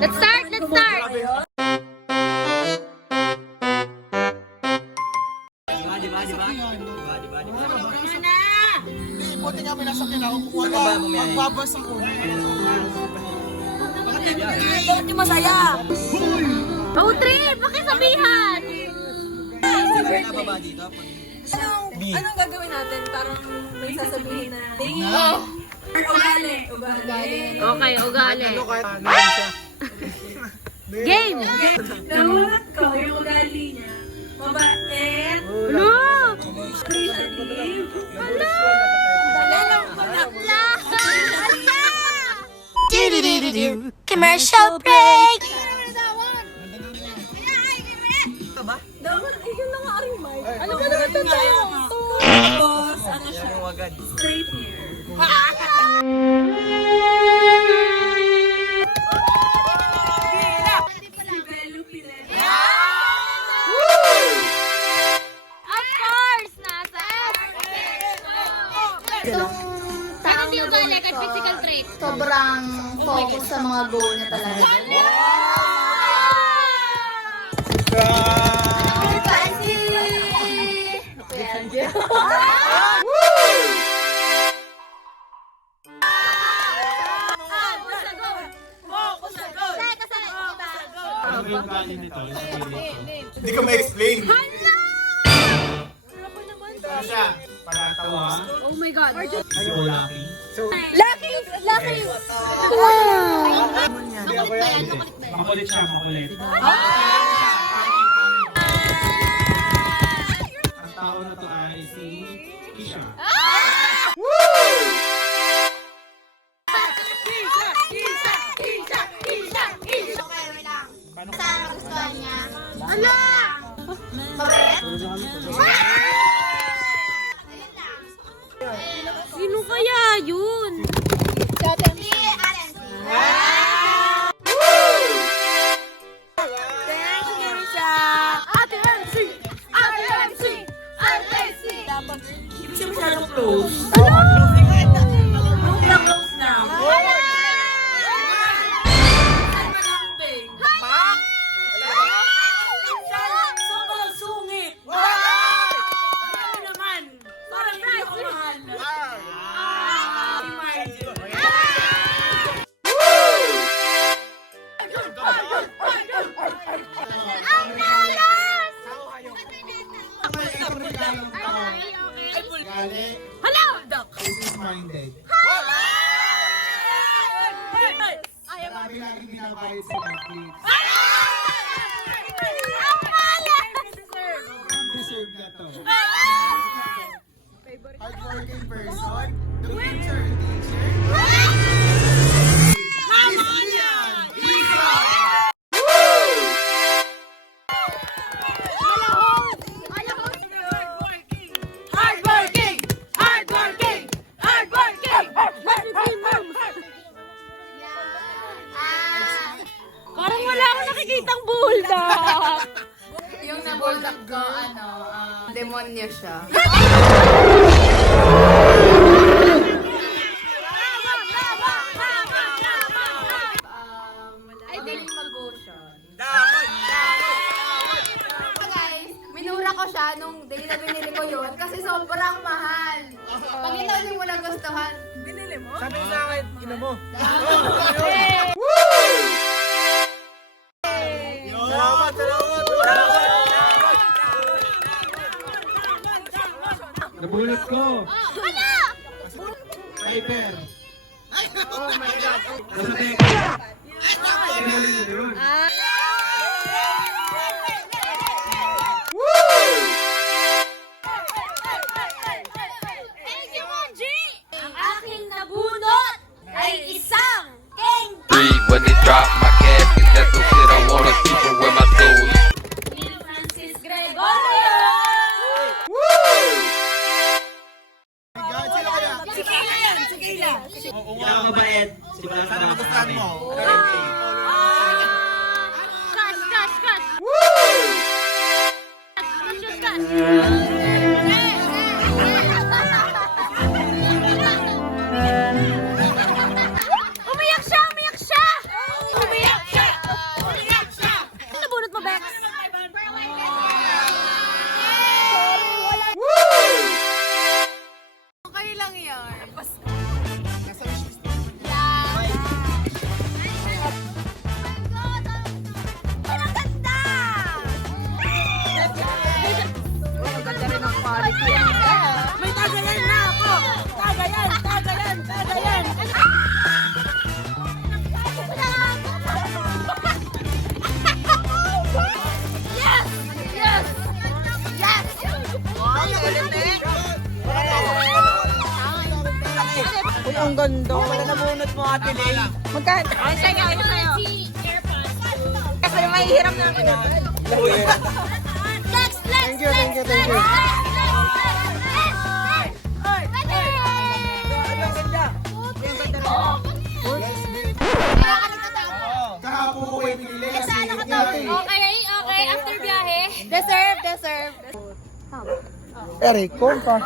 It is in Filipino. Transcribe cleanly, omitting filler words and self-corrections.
Let's start! Let's start! Hindi, buti nga may nasa kina. Wala, magbabas ang una. Bakit yung masaya? Road trip! Pakisabihan! Anong gagawin natin? Parang may sasabihin na or ugali. Okay, ugali. Game! Nahulat ko yung ugali niya. Mabait. Look! Creative. Hala! Alam ko na. Commercial break! Dapat, yun lang nga rin, Mike. Ano ba naman tayo? Tapos, ano siya? Straight hair. Of course! Nasa Itong Pero di ugali, kahit physical trait. sobrang focus sa mga goal niya talaga. Hindi ko ma-explain. Ano siya? Paratawa. Oh my God. Lucky! Hindi ako yan. Makulit siya, makulit. Ang tao na to ay si Isha. Saan magustuhan niya? Ala! Mabait? Sino kaya yun? Si Aren. Thank you, siya. Ate MC! Ate MC! Ate MC! Dapat, hindi siya masyadong close. Close na. Sobrang sungit. Ano naman? Parang hindi ako mahal. Hello! Business-minded. Lagi-lagi binabayad sa Netflix. Deserve na to. Hardworking person. The teacher. Parang wala akong nakikitang bulldog. Yung nabuldak ko, demonyo siya. I think Mag-ocean. Guys, minura ko siya nung day na binili ko yun kasi sobrang mahal. Pag ito hindi mo nagustuhan, Binili mo? Sabi sa akin, ina mo. Salamat. Nabulot ko. Paper. Oh my God. Nasa teka. Sinuli niyo yun. Thank you, Monji! Ang aking nabunot ay isang king Breathe when they drop my casket. That's some shit I wanna keep it where my soul is. Neil Francis Gregorio! God, sino kaya? Si Kayla yan! Si Kayla! Yan ang mabait. Simula sa Ano mga nagustuhan mo? Cash, cash, cash! Cash, cash! Umiyak siya! Umiyak siya! Ang ganda. Wala na bunot mo, Ate Lay. Magkano? Ay, sa'yo, ano sa'yo? Kasi mahihiram na ako. Thank you, thank you, thank you. Kahapon ko kayo pinili kasi Okay, okay. After biyahe. Deserve, deserve. Eric, kumpa.